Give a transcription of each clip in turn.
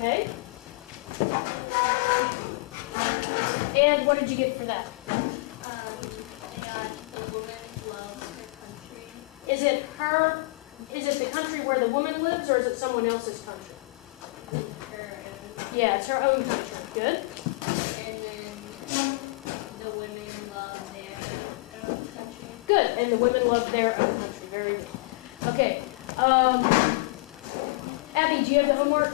Okay. And what did you get for that? I got the woman loves her country. Is it the country where the woman lives, or is it someone else's country? Her own. Yeah, it's her own country. Good. And then the women love their own country. Good. And the women love their own country. Very good. Okay. Abby, do you have the homework?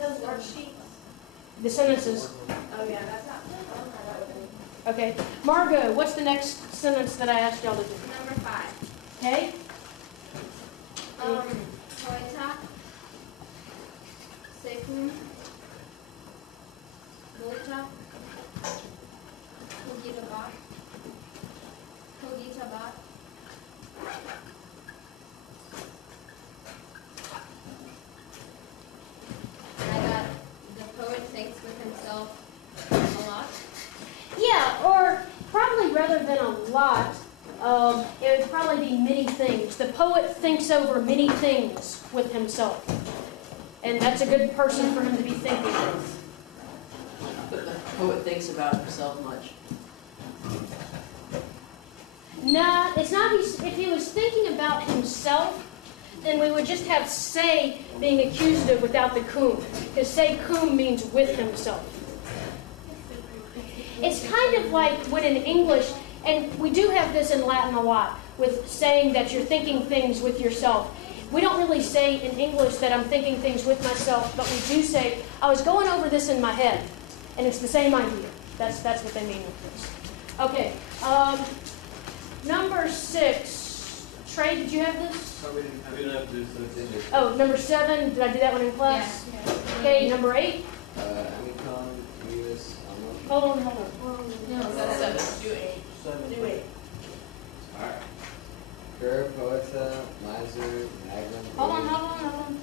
Those worksheets. The sentences. Oh yeah, that's not. Okay. Margot, what's the next sentence that I asked y'all to do? Number 5. Okay. Toita. Seku. Golita. Kogitabat. Kogitabat. I got the poet thinks with himself a lot. Yeah, or probably rather than a lot, it would probably be many things. The poet thinks over many things with himself. And that's a good person for him to be thinking with. But the poet thinks about himself much. Nah, it's not. If he was thinking about himself, then we would just have say being accusative without the cum. Because say cum means with himself. It's kind of like when in English, and we do have this in Latin a lot, with saying that you're thinking things with yourself. We don't really say in English that I'm thinking things with myself, but we do say, I was going over this in my head. And it's the same idea. That's what they mean with this. Okay. Number 6. Trey, did you have this? We didn't have to do so. Oh, number 7. Did I do that one in class? Yeah. Okay, number 8. Amikon, Venus, Amo. Hold on. No, that's 7. Do 8. Do 8. Alright. Gur, Poeta, Miser, Magnum. Hold on.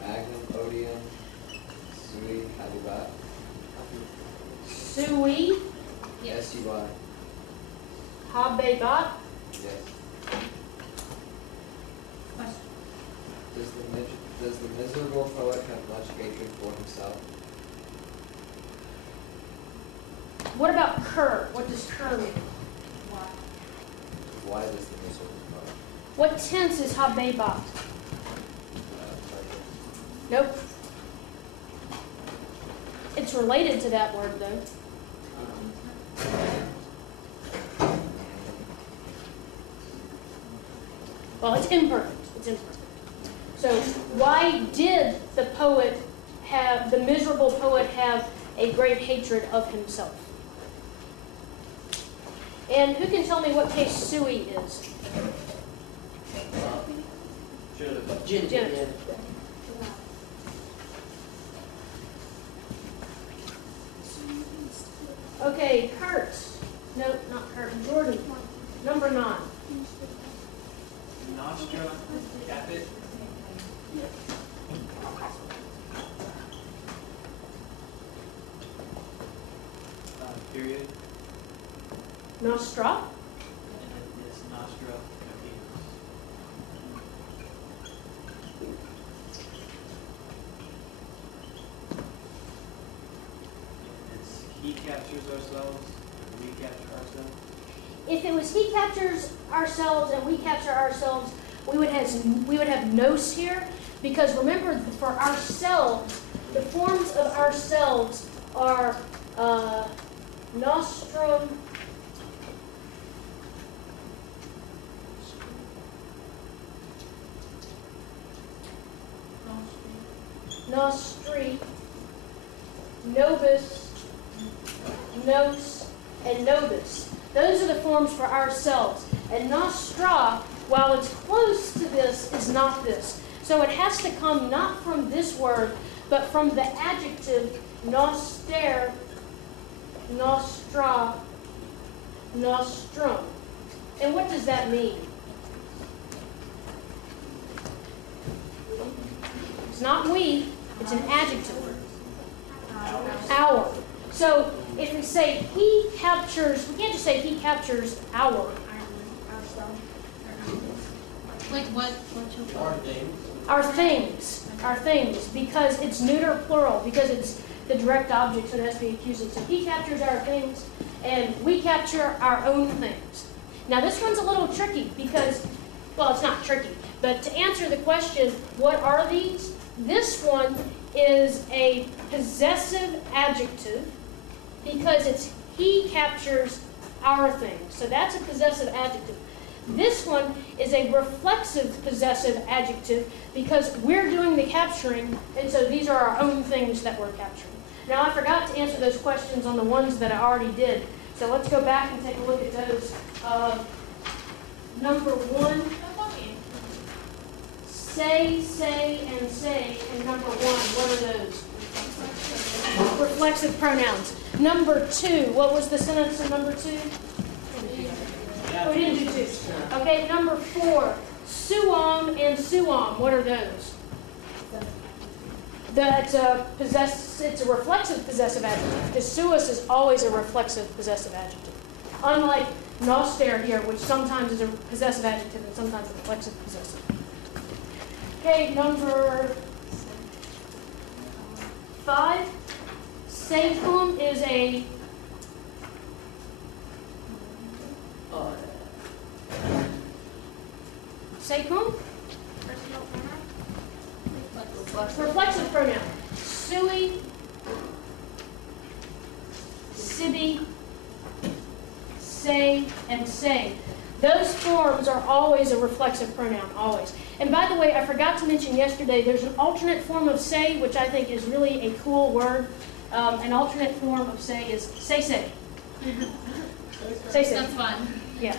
Magnum, Odium, Sui, Hadibat. Sui, S-U-I. Habebat. Yes. Question. Does the miserable poet have much hatred for himself? What about cur? What does cur mean? Why does the miserable poet? What tense is habebat? Perfect. Nope. It's related to that word, though. Well, it's imperfect. It's imperfect. So, why did the miserable poet have a great hatred of himself? And who can tell me what case sui is? Genitive. Okay, Kurt. No, not Kurt. Jordan. Number 9. Nostra, Capit. Period. Nostra. And then it's Nostra, Capit. It's he captures ourselves, and we capture ourselves. If it was he captures ourselves and we capture ourselves, we would have nos here, because remember, for ourselves, the forms of ourselves are nostrum, nostri, nobis, nos, and nobis. Those are the forms for ourselves. And nostra, while it's close to this, is not this. So it has to come not from this word, but from the adjective noster, nostra, nostrum. And what does that mean? It's not we, it's an adjective. Our. So if we say he captures, we can't just say he captures our stuff. Like what Our things, because it's neuter plural, because it's the direct object, so it has to be accusative. So he captures our things, and we capture our own things. Now this one's a little tricky because, well, it's not tricky, but to answer the question, what are these? This one is a possessive adjective because it's he captures our things. So that's a possessive adjective. This one is a reflexive possessive adjective because we're doing the capturing, and so these are our own things that we're capturing. Now, I forgot to answer those questions on the ones that I already did, so let's go back and take a look at those. Number 1, say, and number 1, what are those? Reflexive pronouns. Number 2, what was the sentence in number 2? Oh, we didn't do 2. Okay, number 4, suam and suam, what are those? It's a reflexive possessive adjective, because suis is always a reflexive possessive adjective. Unlike noster here, which sometimes is a possessive adjective and sometimes a reflexive possessive. Okay, number 5, secum is a secum? Reflexive pronoun. Sui, sibi, say, and say. Those forms are always a reflexive pronoun, always. And by the way, I forgot to mention yesterday, there's an alternate form of say, which I think is really a cool word. An alternate form of say is say. Say. That's fun. Yeah.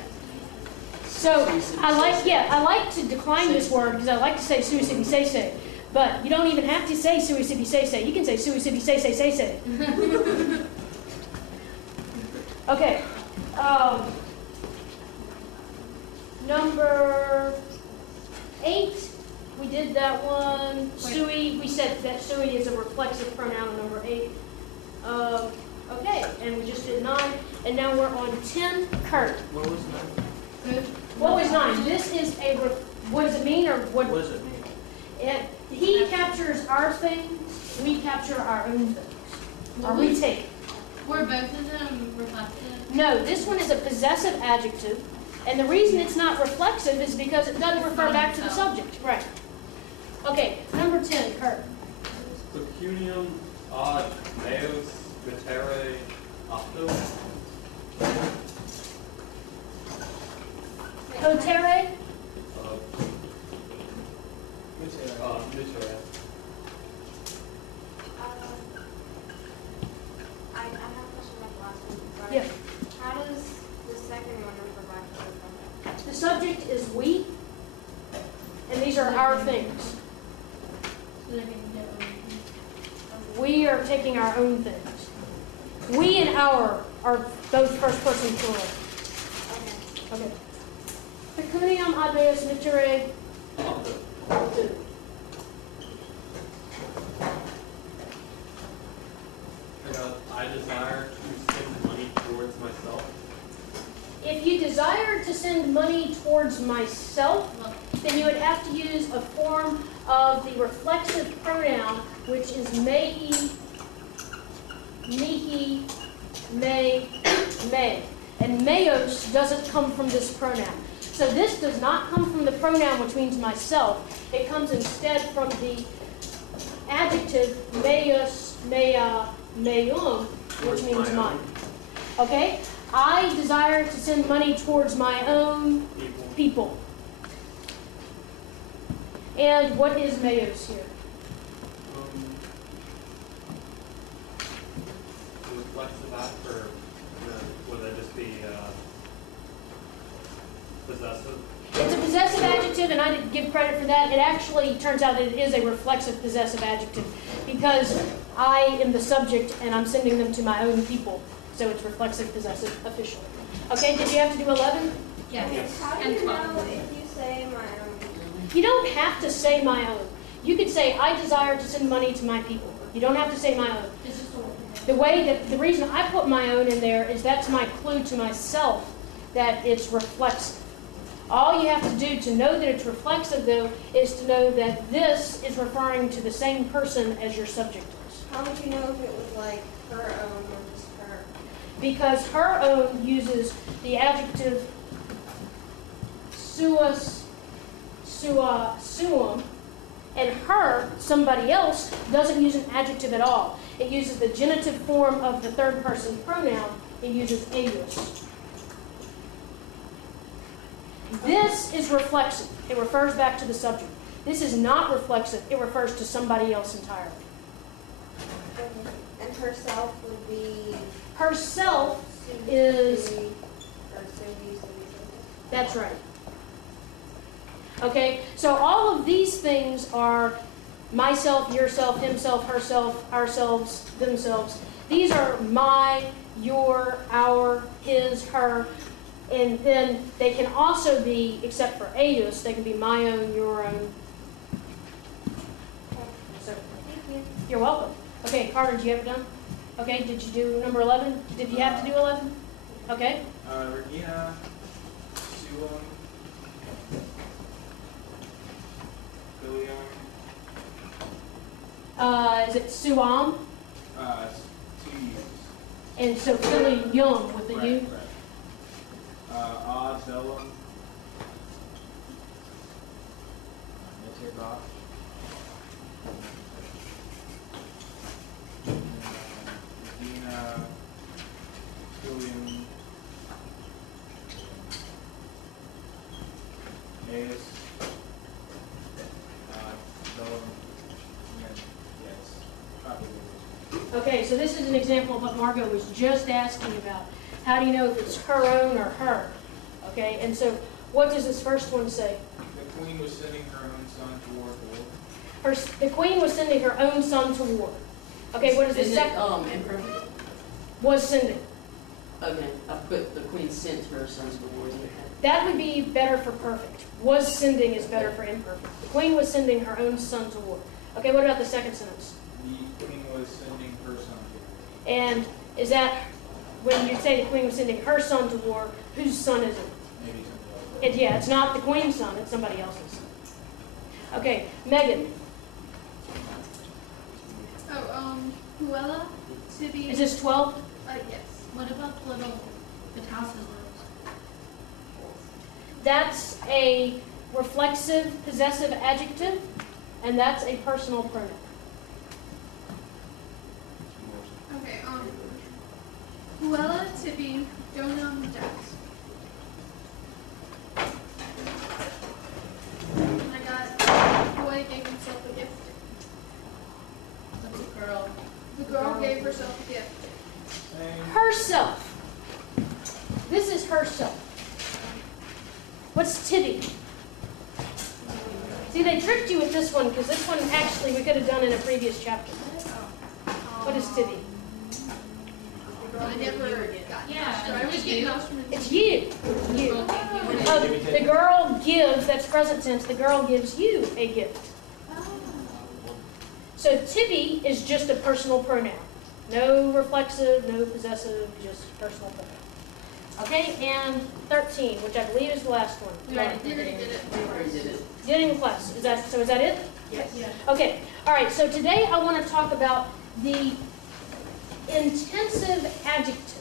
So I like to decline this word because I like to say sui sibi say. But you don't even have to say sui sibi say. You can say sui sibi say. Okay. Number 8, we did that one. Sui, we said that sui is a reflexive pronoun on number 8. Okay, and we just did 9, and now we're on 10. Kurt. What was 9? What was 9? This is what does it mean, or what? What does it mean? He captures our things, we capture our own things. Or we take. Were both of them reflexive? No, this one is a possessive adjective, and the reason it's not reflexive is because it doesn't refer back to the subject. Right. Okay, number 10, Kurt. Pecunium ad meos mitere opto. Potere? Mitere. I have a question about the last one. Sorry. Yeah. How does the second one refer back to the subject? The subject is we, and these are our things. So they're going to get over. We are taking our own things. We and our are both first person plural. Okay. Pecuniam ad meos mitere opto. I desire to send money towards myself. If you desired to send money towards myself, then you would have to use a form of the reflexive pronoun, which is mei, mihi, may. And meos doesn't come from this pronoun. So this does not come from the pronoun, which means myself. It comes instead from the adjective meos, mea, meum, which means mine. Okay? I desire to send money towards my own people. And what is meos here? Reflexive act, or would that just be possessive? It's a possessive adjective, and I didn't give credit for that. It actually turns out that it is a reflexive possessive adjective because I am the subject and I'm sending them to my own people. So it's reflexive possessive officially. Okay, did you have to do 11? Yes. How do And you 12. know if you say my own? You don't have to say my own. You could say, I desire to send money to my people. You don't have to say my own. It's just a word. the reason I put my own in there is that's my clue to myself that it's reflexive. All you have to do to know that it's reflexive, though, is to know that this is referring to the same person as your subject is. How would you know if it was like her own or just her? Because her own uses the adjective suum, and her, somebody else, doesn't use an adjective at all. It uses the genitive form of the third person pronoun. It uses eius. This is reflexive. It refers back to the subject. This is not reflexive. It refers to somebody else entirely. And herself would be. Herself is, that's right. Okay, so all of these things are myself, yourself, himself, herself, ourselves, themselves. These are my, your, our, his, her, and then they can also be, except for eius, they can be my own, your own. So, you're welcome. Okay, Carter, did you have it done? Okay, did you do number 11? Did you have to do 11? Okay. Regina, Suam, William, Is it Suam? 2 U's. And so Philly Young with the U? Right. Zelam, Mitzvah, Regina, William, Ace, Zelam, and yes, probably. Okay, so this is an example of what Margot was just asking about. How do you know if it's her own or her? Okay, and so what does this first one say? The queen was sending her own son to war. The queen was sending her own son to war. Okay, what is the Isn't second? it, imperfect? Was sending. Okay, I put the queen sent her sons to war. That would be better for perfect. Was sending is better for imperfect. The queen was sending her own son to war. Okay, what about the second sentence? The queen was sending her son to war. And is that, when you say the queen was sending her son to war, whose son is it? Maybe something else. Yeah, it's not the queen's son, it's somebody else's son. Okay, Megan, Luella to be. is this 12? Yes. What about little Vitalis? That's a reflexive possessive adjective, and that's a personal pronoun. Okay. Luella to be Donum Dex. I got boy gave himself a gift. The girl. The girl gave herself a gift. Herself. This is herself. What's titty? See, they tricked you with this one because this one actually we could have done in a previous chapter. What is titty? I never got Yeah, I was getting lost from the It's you. You. The girl gives, that's present tense, the girl gives you a gift. So tibby is just a personal pronoun. No reflexive, no possessive, just personal pronoun. Okay, and 13, which I believe is the last one. We already You did already did it. it. We already did it. Did it in class. Is that it? Yes. Yeah. Okay. All right. So today I want to talk about the intensive adjective.